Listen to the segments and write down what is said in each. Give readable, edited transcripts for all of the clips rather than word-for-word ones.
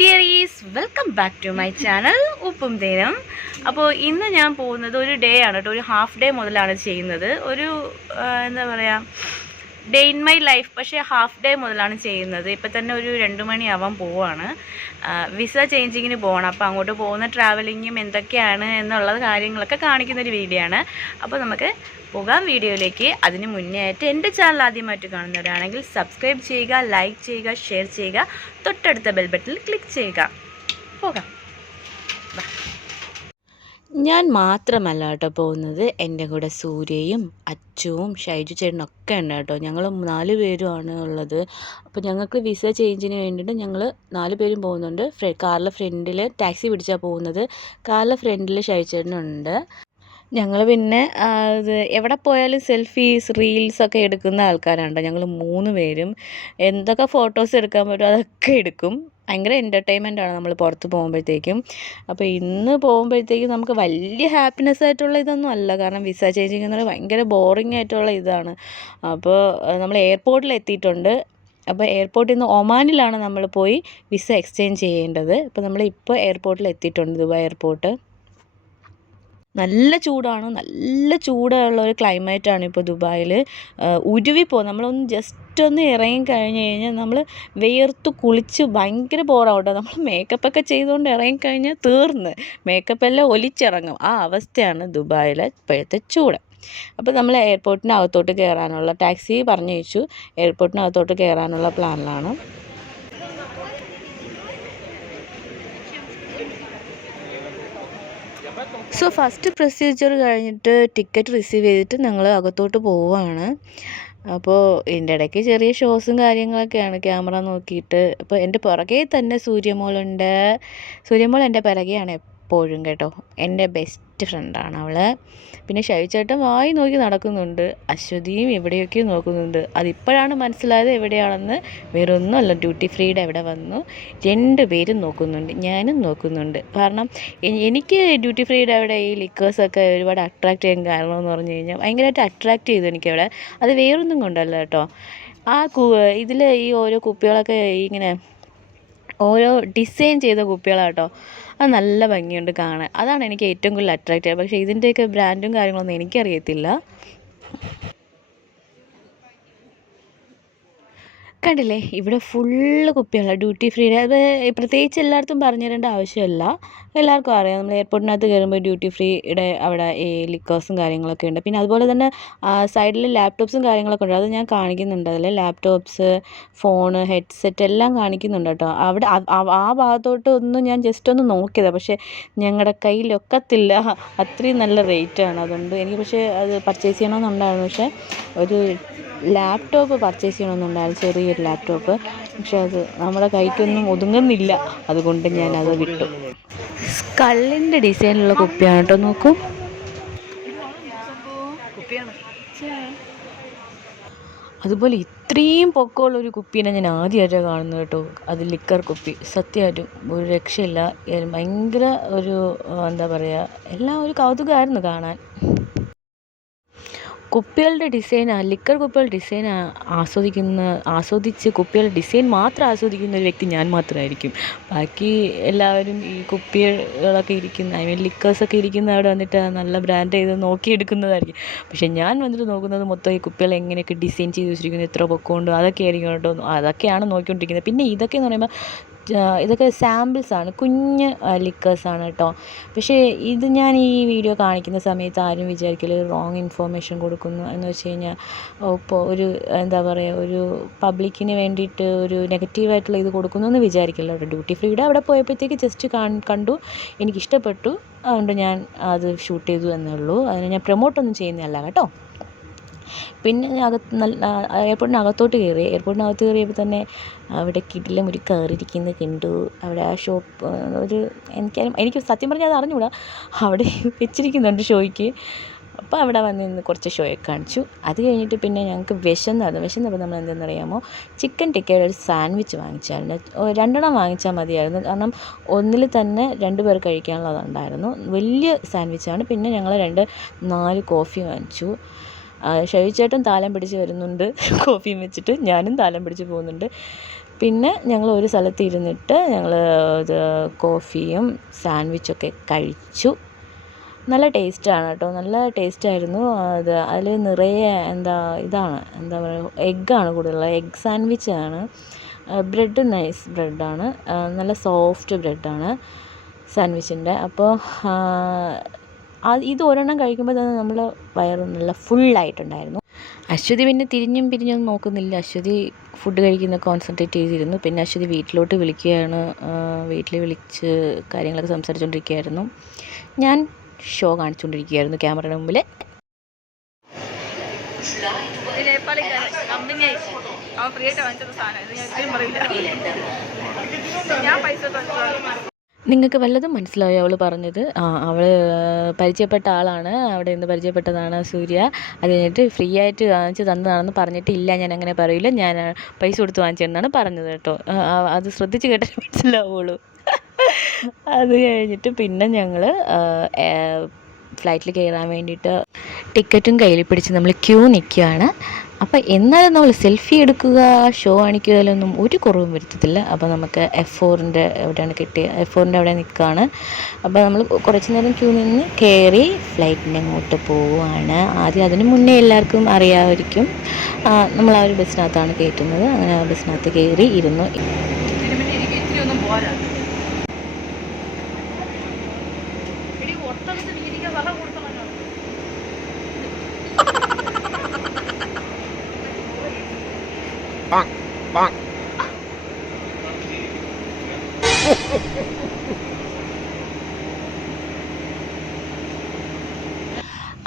ഡിയറീസ്, welcome back to my channel ഉപ്പും തേനും. അപ്പോൾ ഇന്ന് ഞാൻ പോകുന്നത് ഒരു ഡേ ആണ് കേട്ടോ. ഒരു ഹാഫ് ഡേ മുതലാണ് ചെയ്യുന്നത്. ഒരു എന്താ പറയുക, ഡേ ഇൻ മൈ ലൈഫ്, പക്ഷേ ഹാഫ് ഡേ മുതലാണ് ചെയ്യുന്നത്. ഇപ്പം തന്നെ ഒരു 2 മണിയാവാൻ പോവാണ്. വിസ ചേഞ്ചിങ്ങിന് പോകണം. അപ്പോൾ അങ്ങോട്ട് പോകുന്ന ട്രാവലിങ്ങും എന്തൊക്കെയാണ് എന്നുള്ളത് കാര്യങ്ങളൊക്കെ കാണിക്കുന്നൊരു വീഡിയോ ആണ്. അപ്പോൾ നമുക്ക് പോകാം വീഡിയോയിലേക്ക്. അതിന് മുന്നേ ആയിട്ട് എൻ്റെ ചാനൽ ആദ്യമായിട്ട് കാണുന്നവരാണെങ്കിൽ സബ്സ്ക്രൈബ് ചെയ്യുക, ലൈക്ക് ചെയ്യുക, ഷെയർ ചെയ്യുക, തൊട്ടടുത്ത ബെൽ ബട്ടണിൽ ക്ലിക്ക് ചെയ്യുക. പോകാം. ഞാൻ മാത്രമല്ല കേട്ടോ പോകുന്നത്, എൻ്റെ കൂടെ സൂര്യയും അച്ചുവും ഷൈജു ചേട്ടനൊക്കെ ഉണ്ട് കേട്ടോ. ഞങ്ങൾ 4 പേരുമാണ് ഉള്ളത്. അപ്പോൾ ഞങ്ങൾക്ക് വിസ ചേഞ്ചിന് വേണ്ടിയിട്ട് ഞങ്ങൾ 4 പേരും പോകുന്നുണ്ട്. കാറിലെ ഫ്രണ്ടിൽ ടാക്സി പിടിച്ചാണ് പോകുന്നത്. കാറിലെ ഫ്രണ്ടിൽ ഷൈജു ചേട്ടനുണ്ട്. ഞങ്ങൾ പിന്നെ എവിടെ പോയാലും സെൽഫീസ് റീൽസൊക്കെ എടുക്കുന്ന ആൾക്കാരാണ്. ഞങ്ങൾ 3 പേരും എന്തൊക്കെ ഫോട്ടോസ് എടുക്കാൻ പറ്റും അതൊക്കെ എടുക്കും. ഭയങ്കര എൻ്റർടൈൻമെൻ്റ് ആണ് നമ്മൾ പുറത്ത് പോകുമ്പോഴത്തേക്കും. അപ്പോൾ ഇന്ന് പോകുമ്പോഴത്തേക്കും നമുക്ക് വലിയ ഹാപ്പിനെസ് ആയിട്ടുള്ള ഇതൊന്നും അല്ല. കാരണം വിസ ചേഞ്ചിങ് എന്ന് പറഞ്ഞാൽ ഭയങ്കര ബോറിംഗ് ആയിട്ടുള്ള ഇതാണ്. അപ്പോൾ നമ്മൾ എയർപോർട്ടിൽ എത്തിയിട്ടുണ്ട്. അപ്പോൾ എയർപോർട്ടിൽ നിന്ന് ഒമാനിലാണ് നമ്മൾ പോയി വിസ എക്സ്ചേഞ്ച് ചെയ്യേണ്ടത്. അപ്പോൾ നമ്മളിപ്പോൾ എയർപോർട്ടിൽ എത്തിയിട്ടുണ്ട്, ദുബായ് എയർപോർട്ട്. നല്ല ചൂടാണ്, നല്ല ചൂടുള്ള ഒരു ക്ലൈമറ്റാണ് ഇപ്പോൾ ദുബായിൽ. ഉരുവിപ്പോകും. നമ്മളൊന്ന് ജസ്റ്റ് ഒന്ന് ഇറങ്ങി കഴിഞ്ഞ് കഴിഞ്ഞാൽ നമ്മൾ വിയർത്ത് കുളിച്ച് ഭയങ്കര ബോറാവട്ടെ. നമ്മൾ മേക്കപ്പൊക്കെ ചെയ്തുകൊണ്ട് ഇറങ്ങിക്കഴിഞ്ഞാൽ തീർന്ന്, മേക്കപ്പെല്ലാം ഒലിച്ചിറങ്ങും. ആ അവസ്ഥയാണ് ദുബായിലെ ഇപ്പോഴത്തെ ചൂട്. അപ്പോൾ നമ്മൾ എയർപോർട്ടിനകത്തോട്ട് കയറാനുള്ള ടാക്സി പറഞ്ഞയച്ചു. എയർപോർട്ടിനകത്തോട്ട് കയറാനുള്ള പ്ലാനിലാണ്. സോ ഫസ്റ്റ് പ്രൊസീജിയർ കഴിഞ്ഞിട്ട് ടിക്കറ്റ് റിസീവ് ചെയ്തിട്ട് ഞങ്ങൾ അകത്തോട്ട് പോവുകയാണ്. അപ്പോൾ ഇതിൻ്റെ ഇടയ്ക്ക് ചെറിയ ഷോസും കാര്യങ്ങളൊക്കെയാണ്, ക്യാമറ നോക്കിയിട്ട്. അപ്പോൾ എൻ്റെ പുറകെ തന്നെ സൂര്യമോളുണ്ട്. സൂര്യമോൾ എൻ്റെ പുറകെയാണ് എപ്പോഴും കേട്ടോ. എൻ്റെ ബെസ്റ്റ് ഫ്രണ്ടാണ് അവൾ. പിന്നെ ഷൈചേട്ടൻ വായി നോക്കി നടക്കുന്നുണ്ട്. അശ്വതിയും എവിടെയൊക്കെയോ നോക്കുന്നുണ്ട്. അതിപ്പോഴാണ് മനസ്സിലായത് എവിടെയാണെന്ന്. വേറൊന്നുമല്ല, ഡ്യൂട്ടി ഫ്രീയുടെ അവിടെ വന്നു 2 പേരും നോക്കുന്നുണ്ട്, ഞാനും നോക്കുന്നുണ്ട്. കാരണം എനിക്ക് ഡ്യൂട്ടി ഫ്രീയുടെ അവിടെ ഈ ലിക്കേഴ്സൊക്കെ ഒരുപാട് അട്രാക്റ്റ് ചെയ്യാൻ കാരണമെന്ന് പറഞ്ഞു കഴിഞ്ഞാൽ ഭയങ്കരമായിട്ട് അട്രാക്റ്റ് ചെയ്തു എനിക്കവിടെ. അത് വേറൊന്നും കൊണ്ടല്ല കേട്ടോ. ആ ഇതിൽ ഈ ഓരോ കുപ്പികളൊക്കെ ഇങ്ങനെ ഓരോ ഡിസൈൻ ചെയ്ത കുപ്പികളാണ് കേട്ടോ. അത് നല്ല ഭംഗിയുണ്ട് കാണാൻ. അതാണ് എനിക്ക് ഏറ്റവും കൂടുതൽ അട്രാക്റ്റ് ചെയ്യുക. പക്ഷേ ഇതിൻ്റെയൊക്കെ ബ്രാൻഡും കാര്യങ്ങളൊന്നും എനിക്കറിയത്തില്ല. കണ്ടില്ലേ, ഇവിടെ ഫുള്ള് കുപ്പികളാണ് ഡ്യൂട്ടി ഫ്രീയുടെ. അത് പ്രത്യേകിച്ച് എല്ലായിടത്തും പറഞ്ഞു തരേണ്ട ആവശ്യമില്ല, എല്ലാവർക്കും അറിയാം. നമ്മൾ എയർപോർട്ടിനകത്ത് കയറുമ്പോൾ ഡ്യൂട്ടി ഫ്രീയുടെ അവിടെ ഈ ലിക്കേഴ്സും കാര്യങ്ങളൊക്കെ ഉണ്ട്. പിന്നെ അതുപോലെ തന്നെ സൈഡിൽ ലാപ്ടോപ്സും കാര്യങ്ങളൊക്കെ ഉണ്ട്. അത് ഞാൻ കാണിക്കുന്നുണ്ട്. അതിൽ ലാപ്ടോപ്സ്, ഫോണ്, ഹെഡ്സെറ്റ് എല്ലാം കാണിക്കുന്നുണ്ട് കേട്ടോ. അവിടെ ആ ഭാഗത്തോട്ട് ഒന്ന് ഞാൻ ജസ്റ്റ് ഒന്ന് നോക്കിയതാണ്. പക്ഷേ ഞങ്ങളുടെ കയ്യിലൊക്കത്തില്ല, അത്രയും നല്ല റേറ്റാണ്. അതുകൊണ്ട് എനിക്ക് പക്ഷേ അത് പർച്ചേസ് ചെയ്യണമെന്നുണ്ടായിരുന്നു. പക്ഷേ ഒരു ലാപ്ടോപ്പ് പർച്ചേസ് ചെയ്യണമെന്നുണ്ടായിരുന്നു, ചെറിയൊരു ലാപ്ടോപ്പ്. പക്ഷെ അത് നമ്മുടെ കൈക്കൊന്നും ഒതുങ്ങുന്നില്ല. അതുകൊണ്ട് ഞാനത് വിട്ടു. സ്കള്ളിൻ്റെ ഡിസൈനിലുള്ള കുപ്പിയാണ് കേട്ടോ. നോക്കൂ, അതുപോലെ ഇത്രയും പൊക്കമുള്ളൊരു കുപ്പീനെ ഞാൻ ആദ്യമായിട്ടാണ് കാണുന്നത് കേട്ടോ. അത് ലിക്കർ കുപ്പി. സത്യമായിട്ടും ഒരു രക്ഷയില്ല. ഭയങ്കര ഒരു എന്താ പറയുക, എല്ലാം ഒരു കൗതുകമായിരുന്നു കാണാൻ. കുപ്പികളുടെ ഡിസൈൻ, ലിക്കർ കുപ്പികളുടെ ഡിസൈൻ ആസ്വദിച്ച് കുപ്പികളുടെ ഡിസൈൻ മാത്രം ആസ്വദിക്കുന്ന ഒരു വ്യക്തി ഞാൻ മാത്രമായിരിക്കും. ബാക്കി എല്ലാവരും ഈ കുപ്പികളൊക്കെ ഇരിക്കുന്ന, ലിക്കേഴ്സൊക്കെ ഇരിക്കുന്ന അവിടെ വന്നിട്ട് നല്ല ബ്രാൻഡ് ചെയ്ത് നോക്കിയെടുക്കുന്നതായിരിക്കും. പക്ഷേ ഞാൻ വന്നിട്ട് നോക്കുന്നത് മൊത്തം ഈ കുപ്പികൾ എങ്ങനെയൊക്കെ ഡിസൈൻ ചെയ്ത് വെച്ചിരിക്കുന്നു, എത്ര പൊക്കമുണ്ട്, അതൊക്കെ ആയിരിക്കും കേട്ടോ. അതൊക്കെയാണ് നോക്കിക്കൊണ്ടിരിക്കുന്നത്. പിന്നെ ഇതൊക്കെ എന്ന് പറയുമ്പോൾ ഇതൊക്കെ സാമ്പിൾസാണ്, കുഞ്ഞ് ലിക്കേഴ്സാണ് കേട്ടോ. പക്ഷേ ഇത് ഞാൻ ഈ വീഡിയോ കാണിക്കുന്ന സമയത്ത് ആരും വിചാരിക്കില്ല റോങ് ഇൻഫോർമേഷൻ കൊടുക്കുന്നു എന്ന് വെച്ച് കഴിഞ്ഞാൽ. ഇപ്പോൾ ഒരു എന്താ പറയുക, ഒരു പബ്ലിക്കിന് വേണ്ടിയിട്ട് ഒരു നെഗറ്റീവായിട്ടുള്ള ഇത് കൊടുക്കുന്നു എന്ന് വിചാരിക്കില്ല കേട്ടോ. ഡ്യൂട്ടി ഫ്രീയുടെ അവിടെ പോയപ്പോഴത്തേക്ക് ജസ്റ്റ് കണ്ടു, എനിക്കിഷ്ടപ്പെട്ടു, അതുകൊണ്ട് ഞാൻ അത് ഷൂട്ട് ചെയ്തു എന്നേ ഉള്ളൂ. അതിന് ഞാൻ പ്രൊമോട്ടൊന്നും ചെയ്യുന്നതല്ല കേട്ടോ. പിന്നെ എയർപോർട്ടിനകത്തോട്ട് കയറി. എയർപോർട്ടിനകത്ത് കയറിയപ്പോൾ തന്നെ അവിടെ കിടിലം ഒരു കാറിരിക്കുന്നത് കണ്ടു. അവിടെ ആ ഷോപ്പ് എനിക്ക് സത്യം പറഞ്ഞാൽ അത് അറിഞ്ഞുകൂടാ, അവിടെ വെച്ചിരിക്കുന്നുണ്ട് ഷോയ്ക്ക്. അപ്പോൾ അവിടെ വന്ന് കുറച്ച് ഷോയൊക്കെ കാണിച്ചു. അത് കഴിഞ്ഞിട്ട് പിന്നെ ഞങ്ങൾക്ക് വിശന്നപ്പോൾ നമ്മൾ എന്തെന്നറിയാമോ, ചിക്കൻ ടിക്കയുടെ ഒരു സാൻഡ്വിച്ച് വാങ്ങിച്ചായിരുന്നു. 2 എണ്ണം വാങ്ങിച്ചാൽ മതിയായിരുന്നു. കാരണം ഒന്നിൽ തന്നെ 2 പേർ കഴിക്കാനുള്ളതുണ്ടായിരുന്നു. വലിയ സാൻഡ്വിച്ചാണ്. പിന്നെ ഞങ്ങൾ 4 കോഫി വാങ്ങിച്ചു. ഷൈജു ചേട്ടൻ താലം പിടിച്ച് വരുന്നുണ്ട് കോഫിയും വെച്ചിട്ട്, ഞാനും താലം പിടിച്ച് പോകുന്നുണ്ട്. പിന്നെ ഞങ്ങൾ ഒരു സ്ഥലത്ത് ഇരുന്നിട്ട് ഞങ്ങൾ ഇത് കോഫിയും സാൻഡ്വിച്ചൊക്കെ കഴിച്ചു. നല്ല ടേസ്റ്റാണ് കേട്ടോ, നല്ല ടേസ്റ്റായിരുന്നു. അതിൽ നിറയെ എന്താ പറയുക, എഗ്ഗാണ് കൂടുതലുള്ളത്. എഗ് സാൻഡ്വിച്ചാണ്. ബ്രെഡ് നൈസ് ബ്രെഡാണ്, നല്ല സോഫ്റ്റ് ബ്രെഡാണ് സാൻഡ്വിച്ചിൻ്റെ. അപ്പോൾ ഇത് ഒരെണ്ണം കഴിക്കുമ്പോൾ തന്നെ നമ്മൾ വയറ് നല്ല ഫുള്ളായിട്ടുണ്ടായിരുന്നു. അശ്വതി പിന്നെ തിരിഞ്ഞും പിരിഞ്ഞൊന്നും നോക്കുന്നില്ല. അശ്വതി ഫുഡ് കഴിക്കുന്ന കോൺസെൻട്രേറ്റ് ചെയ്തിരുന്നു. പിന്നെ അശ്വതി വീട്ടിലോട്ട് വിളിക്കുകയാണ്. വീട്ടിൽ വിളിച്ച് കാര്യങ്ങളൊക്കെ സംസാരിച്ചുകൊണ്ടിരിക്കുകയായിരുന്നു. ഞാൻ ഷോ കാണിച്ചുകൊണ്ടിരിക്കുകയായിരുന്നു ക്യാമറയുടെ മുമ്പിൽ. നിങ്ങൾക്ക് വല്ലതും മനസ്സിലായോ അവൾ പറഞ്ഞത്? അവൾ പരിചയപ്പെട്ട ആളാണ്, അവിടെ നിന്ന് പരിചയപ്പെട്ടതാണ് സൂര്യ. അത് കഴിഞ്ഞിട്ട് ഫ്രീ ആയിട്ട് വാങ്ങിച്ച് തന്നതാണെന്ന് പറഞ്ഞിട്ടില്ല, ഞാൻ അങ്ങനെ പറയില്ല, ഞാൻ പൈസ കൊടുത്ത് വാങ്ങിച്ചതെന്നാണ് പറഞ്ഞത് കേട്ടോ. അത് ശ്രദ്ധിച്ച് കേട്ടാൽ മനസ്സിലാവുള്ളൂ. അത് കഴിഞ്ഞിട്ട് പിന്നെ ഞങ്ങൾ ഫ്ലൈറ്റിൽ കയറാൻ വേണ്ടിയിട്ട് ടിക്കറ്റും കയ്യിൽ പിടിച്ച് നമ്മൾ ക്യൂ നിൽക്കുകയാണ്. അപ്പോൾ എന്നാലും നമ്മൾ സെൽഫി എടുക്കുക, ഷോ കാണിക്കുകയിലൊന്നും ഒരു കുറവും വരുത്തത്തില്ല. അപ്പോൾ നമുക്ക് F4 എവിടെയാണ് കിട്ടിയത്, F4 അവിടെ നിൽക്കുകയാണ്. അപ്പോൾ നമ്മൾ കുറച്ച് നേരം ക്യൂ നിന്ന് കയറി ഫ്ലൈറ്റിൻ്റെ അങ്ങോട്ട് പോവുകയാണ്. ആദ്യം അതിന് മുന്നേ എല്ലാവർക്കും അറിയാമായിരിക്കും, നമ്മൾ ആ ഒരു ബസ്സിനകത്താണ് കയറ്റുന്നത്. അങ്ങനെ ആ ബസ്സിനകത്ത് കയറി ഇരുന്നു.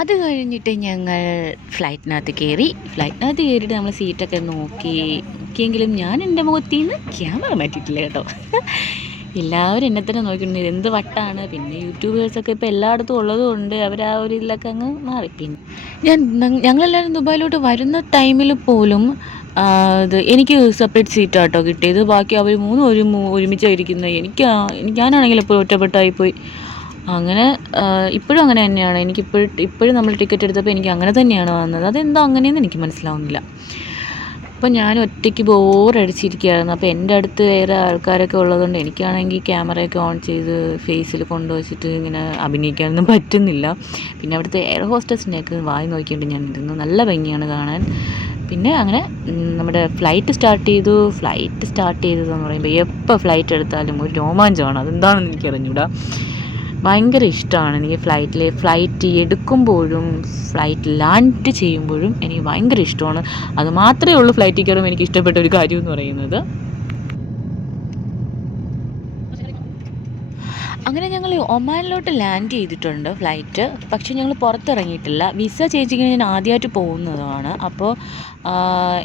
അത് കഴിഞ്ഞിട്ട് ഞങ്ങൾ ഫ്ലൈറ്റിനകത്ത് കയറിയിട്ട് നമ്മൾ സീറ്റൊക്കെ നോക്കിയെങ്കിലും ഞാൻ എൻ്റെ മുഖത്തിൽ നിന്ന് ക്യാമറ മാറ്റിയിട്ടില്ല കേട്ടോ. എല്ലാവരും എന്നെ തന്നെ നോക്കിയിട്ടുണ്ട്, എന്ത് വട്ടാണ്. പിന്നെ യൂട്യൂബേഴ്സൊക്കെ ഇപ്പോൾ എല്ലായിടത്തും ഉള്ളതുകൊണ്ട് അവർ ആ ഒരു ഇതിലൊക്കെ അങ്ങ് മാറി. പിന്നെ ഞങ്ങളെല്ലാവരും ദുബായിലോട്ട് വരുന്ന ടൈമിൽ പോലും എനിക്ക് സെപ്പറേറ്റ് സീറ്റാണ് കേട്ടോ കിട്ടിയത്. ബാക്കി അവർ ഒരുമിച്ചാണ് ഇരിക്കുന്നത്. ഞാനാണെങ്കിൽ എപ്പോഴും ഒറ്റപ്പെട്ടായിപ്പോയി. അങ്ങനെ ഇപ്പോഴും അങ്ങനെ തന്നെയാണ്. ഇപ്പോഴും നമ്മൾ ടിക്കറ്റ് എടുത്തപ്പോൾ എനിക്ക് അങ്ങനെ തന്നെയാണ് വന്നത്. അതെന്തോ അങ്ങനെയെന്ന് എനിക്ക് മനസ്സിലാവുന്നില്ല. അപ്പോൾ ഞാൻ ഒറ്റയ്ക്ക് ബോറടിച്ചിരിക്കുകയായിരുന്നു. അപ്പോൾ എൻ്റെ അടുത്ത് വേറെ ആൾക്കാരൊക്കെ ഉള്ളതുകൊണ്ട് എനിക്കാണെങ്കിൽ ക്യാമറയൊക്കെ ഓൺ ചെയ്ത് ഫേസിൽ കൊണ്ടുവച്ചിട്ട് ഇങ്ങനെ അഭിനയിക്കാനൊന്നും പറ്റുന്നില്ല. പിന്നെ അവിടുത്തെ എയർ ഹോസ്റ്റസിൻ്റെയൊക്കെ വായി നോക്കിയിട്ട് ഞാൻ ഇരുന്നു. നല്ല ഭംഗിയാണ് കാണാൻ. പിന്നെ അങ്ങനെ നമ്മുടെ ഫ്ലൈറ്റ് സ്റ്റാർട്ട് ചെയ്തതെന്ന് പറയുമ്പോൾ എപ്പോൾ ഫ്ലൈറ്റ് എടുത്താലും ഒരു രോമാഞ്ചമാണ്. അതെന്താണെന്ന് എനിക്കറിഞ്ഞൂടാ. ഭയങ്കര ഇഷ്ടമാണ് എനിക്ക് ഫ്ലൈറ്റ് എടുക്കുമ്പോഴും ഫ്ലൈറ്റ് ലാൻഡ് ചെയ്യുമ്പോഴും എനിക്ക് ഭയങ്കര ഇഷ്ടമാണ്. അത് മാത്രമേ ഉള്ളൂ ഫ്ലൈറ്റിൽ കയറുമ്പോൾ എനിക്ക് ഇഷ്ടപ്പെട്ട ഒരു കാര്യം എന്ന് പറയുന്നത്. അങ്ങനെ ഞങ്ങൾ ഒമാനിലോട്ട് ലാൻഡ് ചെയ്തിട്ടുണ്ട് ഫ്ലൈറ്റ്. പക്ഷേ ഞങ്ങൾ പുറത്തിറങ്ങിയിട്ടില്ല. വിസ ചേഞ്ചിങ്ങിന് ഞാൻ ആദ്യമായിട്ട് പോകുന്നതാണ്. അപ്പോൾ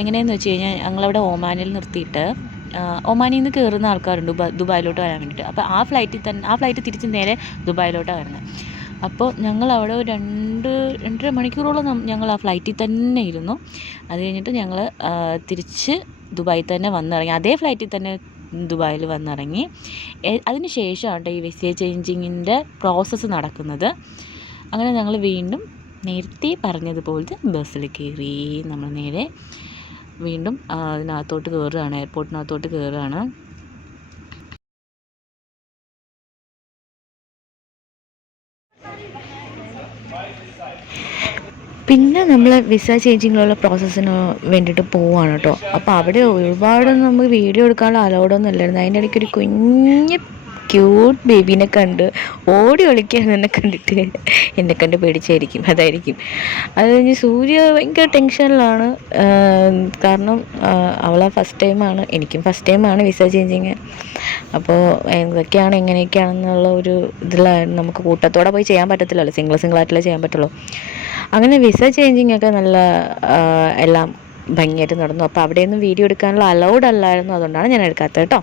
എങ്ങനെയെന്ന് വെച്ച് കഴിഞ്ഞാൽ ഞങ്ങളവിടെ ഒമാനിൽ നിർത്തിയിട്ട് ഒമാനിൽ നിന്ന് കയറുന്ന ആൾക്കാരുണ്ട് ദുബായിലോട്ട് വരാൻ വേണ്ടിയിട്ട്. അപ്പോൾ ആ ഫ്ലൈറ്റ് തിരിച്ച് നേരെ ദുബായിലോട്ടാണ് വരുന്നത്. അപ്പോൾ ഞങ്ങൾ അവിടെ 2-2.5 മണിക്കൂറോളം ഞങ്ങൾ ആ ഫ്ലൈറ്റിൽ തന്നെ ഇരുന്നു. അത് കഴിഞ്ഞിട്ട് ഞങ്ങൾ തിരിച്ച് ദുബായിൽ തന്നെ വന്നിറങ്ങി. അതേ ഫ്ലൈറ്റിൽ തന്നെ ദുബായിൽ വന്നിറങ്ങി. അതിന് ശേഷമാണ് ഈ വിസ ചേഞ്ചിങ്ങിൻ്റെ പ്രോസസ്സ് നടക്കുന്നത്. അങ്ങനെ ഞങ്ങൾ വീണ്ടും നേരത്തെ പറഞ്ഞതുപോലത്തെ ബസ്സിൽ കയറി നമ്മൾ നേരെ വീണ്ടും അതിനകത്തോട്ട് കയറുകയാണ്, എയർപോർട്ടിനകത്തോട്ട് കയറുകയാണ്. പിന്നെ നമ്മൾ വിസ ചേഞ്ചിങ്ങിലുള്ള പ്രോസസ്സിന് വേണ്ടിയിട്ട് പോവുകയാണ് കേട്ടോ. അപ്പോൾ അവിടെ ഒരുപാടൊന്നും നമുക്ക് വീഡിയോ എടുക്കാനുള്ള അലൗഡൊന്നും ഇല്ലായിരുന്നു. അതിൻ്റെ ഇടയ്ക്ക് ഒരു കുഞ്ഞ് ക്യൂട്ട് ബേബീനെ കണ്ട് ഓടി ഒളിക്കുകയാണ് എന്നെ കണ്ട് പേടിച്ചായിരിക്കും, അതായിരിക്കും. അത് കഴിഞ്ഞ് സൂര്യ ഭയങ്കര ടെൻഷനിലാണ്. കാരണം അവളെ ഫസ്റ്റ് ടൈമാണ്, എനിക്കും ഫസ്റ്റ് ടൈമാണ് വിസ ചേഞ്ചിങ്. അപ്പോൾ എന്തൊക്കെയാണ് എങ്ങനെയൊക്കെയാണെന്നുള്ള ഒരു ഇതിലായിരുന്നു. നമുക്ക് കൂട്ടത്തോടെ പോയി ചെയ്യാൻ പറ്റത്തില്ലല്ലോ, സിംഗിളായിട്ടല്ലേ ചെയ്യാൻ പറ്റുള്ളൂ. അങ്ങനെ വിസ ചേഞ്ചിങ് ഒക്കെ നല്ല എല്ലാം ഭംഗിയായിട്ട് നടന്നു. അപ്പോൾ അവിടെയൊന്നും വീഡിയോ എടുക്കാനുള്ള അലൗഡ് അല്ലായിരുന്നു, അതുകൊണ്ടാണ് ഞാൻ എടുക്കാത്തത് കേട്ടോ.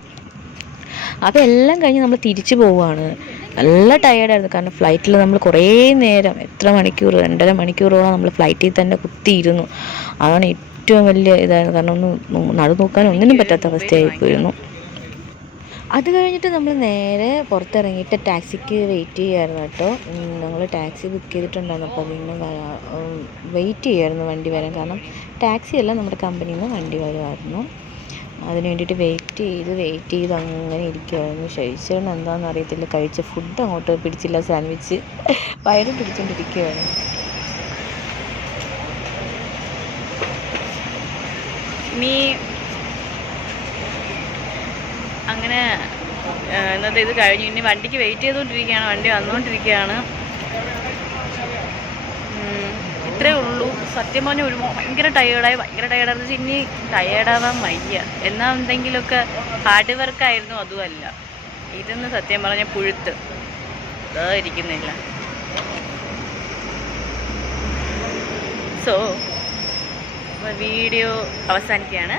അപ്പോൾ എല്ലാം കഴിഞ്ഞ് നമ്മൾ തിരിച്ചു പോവുകയാണ്. നല്ല ടയേർഡായിരുന്നു. കാരണം ഫ്ലൈറ്റിൽ നമ്മൾ കുറേ നേരം, എത്ര മണിക്കൂർ, 2.5 മണിക്കൂറോളം നമ്മൾ ഫ്ലൈറ്റിൽ തന്നെ കുത്തിയിരുന്നു. അതാണ് ഏറ്റവും വലിയ ഇതായിരുന്നു. കാരണം നടു നോക്കാൻ ഒന്നിനും പറ്റാത്ത അവസ്ഥയായിപ്പോയിരുന്നു. അത് കഴിഞ്ഞിട്ട് നമ്മൾ നേരെ പുറത്തിറങ്ങിയിട്ട് ടാക്സിക്ക് വെയിറ്റ് ചെയ്യുമായിരുന്നു കേട്ടോ. ഞങ്ങൾ ടാക്സി ബുക്ക് ചെയ്തിട്ടുണ്ടായിരുന്നു. അപ്പോൾ അതിന് വെയിറ്റ് ചെയ്യുമായിരുന്നു വണ്ടി വരാൻ. കാരണം ടാക്സി അല്ല, നമ്മുടെ കമ്പനിയിൽ നിന്ന് വണ്ടി വരുമായിരുന്നു. അതിന് വേണ്ടിയിട്ട് വെയിറ്റ് ചെയ്ത് അങ്ങനെ ഇരിക്കുമായിരുന്നു. ഷൈച്ചേട്ടൻ എന്താണെന്ന് അറിയത്തില്ല, കഴിച്ച ഫുഡ് അങ്ങോട്ട് പിടിച്ചില്ല, സാൻഡ്വിച്ച് വയറും പിടിച്ചുകൊണ്ടിരിക്കുകയാണ്. ഇനി അങ്ങനെ ഇന്നത്തെ ഇത് കഴിഞ്ഞു. ഇനി വണ്ടിക്ക് വെയിറ്റ് ചെയ്തുകൊണ്ടിരിക്കുകയാണ്. വണ്ടി വന്നുകൊണ്ടിരിക്കുകയാണ്. ഇത്രയേ ഉള്ളൂ. സത്യം പറഞ്ഞാൽ ഭയങ്കര ടയേർഡായി. ഇനി ടയേർഡാവാൻ വയ്യ. എന്നാൽ എന്തെങ്കിലുമൊക്കെ ഹാർഡ് വർക്കായിരുന്നു, അതുമല്ല. ഇതെന്ന് സത്യം പറഞ്ഞാൽ പുഴുത്ത് ഇരിക്കുന്നില്ല. സോ വീഡിയോ അവസാനിക്കുകയാണ്.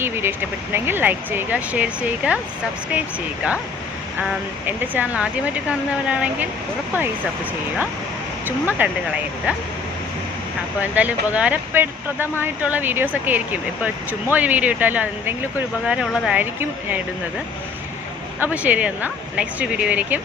ഈ വീഡിയോ ഇഷ്ടപ്പെട്ടിട്ടുണ്ടെങ്കിൽ ലൈക്ക് ചെയ്യുക, ഷെയർ ചെയ്യുക, സബ്സ്ക്രൈബ് ചെയ്യുക. എൻ്റെ ചാനൽ ആദ്യമായിട്ട് കാണുന്നവരാണെങ്കിൽ ഉറപ്പായി സബ് ചെയ്യുക. ചുമ്മാ കണ്ടു കളയരുത്. അപ്പോൾ എന്തായാലും ഉപകാരപ്രദമായിട്ടുള്ള വീഡിയോസൊക്കെ ആയിരിക്കും. ഇപ്പോൾ ചുമ്മാ ഒരു വീഡിയോ ഇട്ടാലും അതെന്തെങ്കിലുമൊക്കെ ഒരു ഉപകാരമുള്ളതായിരിക്കും ഞാൻ ഇടുന്നത്. അപ്പോൾ ശരി, എന്നാൽ നെക്സ്റ്റ് വീഡിയോ ആയിരിക്കും.